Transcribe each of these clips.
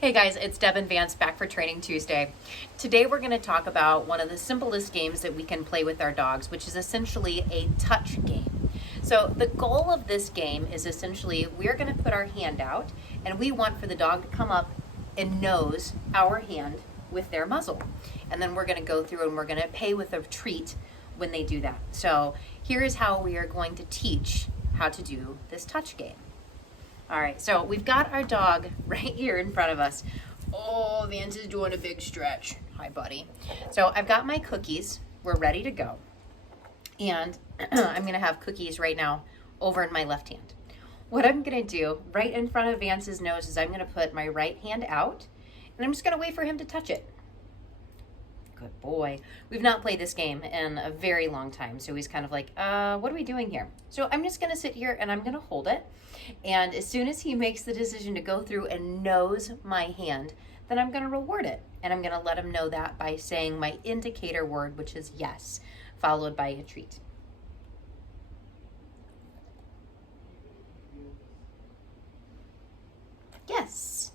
Hey guys, it's Devin Vance back for Training Tuesday. Today we're going to talk about one of the simplest games that we can play with our dogs, which is essentially a touch game. So the goal of this game is essentially we're going to put our hand out and we want for the dog to come up and nose our hand with their muzzle. And then we're going to go through and we're going to pay with a treat when they do that. So here is how we are going to teach how to do this touch game. All right, so we've got our dog right here in front of us. Oh, Vance is doing a big stretch. Hi, buddy. So I've got my cookies. We're ready to go. And I'm gonna have cookies right now over in my left hand. What I'm gonna do right in front of Vance's nose is I'm gonna put my right hand out and I'm just gonna wait for him to touch it. Good boy. We've not played this game in a very long time, so he's kind of like, what are we doing here? So I'm just gonna sit here and I'm gonna hold it. And as soon as he makes the decision to go through and nose my hand, then I'm gonna reward it. And I'm gonna let him know that by saying my indicator word, which is yes, followed by a treat. Yes.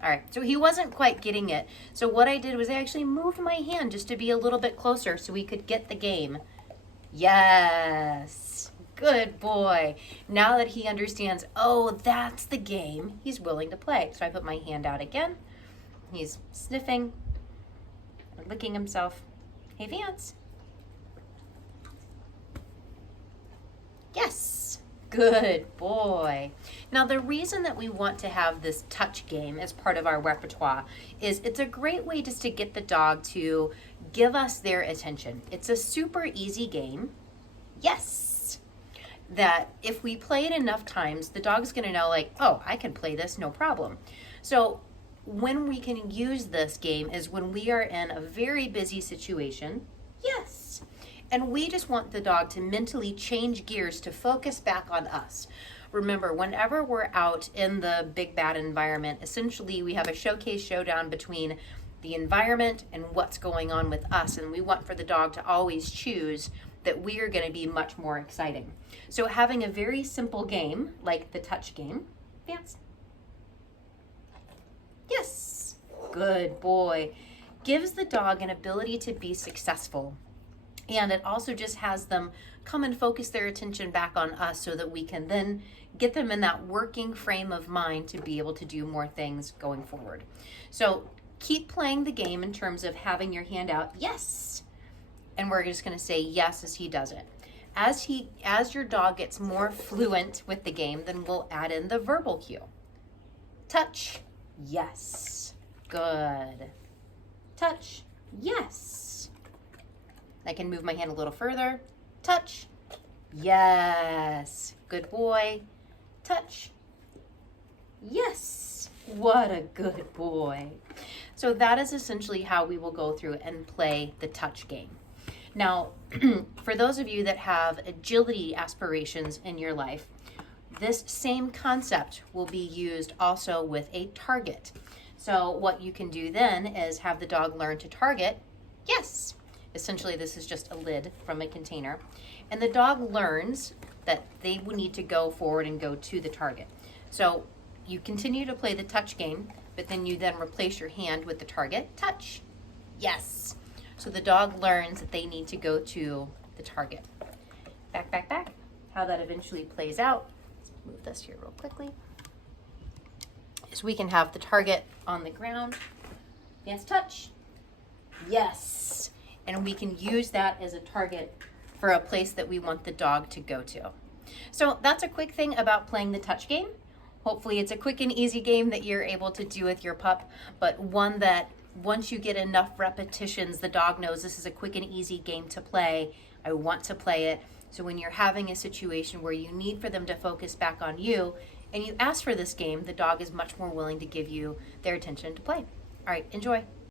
All right, so he wasn't quite getting it. So what I did was I actually moved my hand just to be a little bit closer so we could get the game. Yes, good boy. Now that he understands, oh, that's the game, he's willing to play. So I put my hand out again. He's sniffing, licking himself. Hey, Vance. Yes. Good boy. Now, the reason that we want to have this touch game as part of our repertoire is it's a great way just to get the dog to give us their attention. It's a super easy game. Yes. That if we play it enough times, the dog's going to know like, oh, I can play this, no problem. So when we can use this game is when we are in a very busy situation. Yes. And we just want the dog to mentally change gears to focus back on us. Remember, whenever we're out in the big bad environment, essentially we have a showcase showdown between the environment and what's going on with us. And we want for the dog to always choose that we are going to be much more exciting. So having a very simple game like the touch game, Vance. Yes, good boy. Gives the dog an ability to be successful. And it also just has them come and focus their attention back on us so that we can then get them in that working frame of mind to be able to do more things going forward. So keep playing the game in terms of having your hand out, yes. And we're just gonna say yes as he does it. As your dog gets more fluent with the game, then we'll add in the verbal cue. Touch, yes, good. Touch, yes. I can move my hand a little further. Touch. Yes. Good boy. Touch. Yes. What a good boy. So that is essentially how we will go through and play the touch game. Now, for those of you that have agility aspirations in your life, this same concept will be used also with a target. So what you can do then is have the dog learn to target. Yes. Essentially, this is just a lid from a container. And the dog learns that they will need to go forward and go to the target. So you continue to play the touch game, but then you then replace your hand with the target. Touch. Yes. So the dog learns that they need to go to the target. Back, back, back. How that eventually plays out. Let's move this here real quickly. Is we can have the target on the ground. Yes, touch. Yes. And we can use that as a target for a place that we want the dog to go to. So that's a quick thing about playing the touch game. Hopefully it's a quick and easy game that you're able to do with your pup, but one that once you get enough repetitions, the dog knows this is a quick and easy game to play. I want to play it. So when you're having a situation where you need for them to focus back on you and you ask for this game, the dog is much more willing to give you their attention to play. All right, enjoy.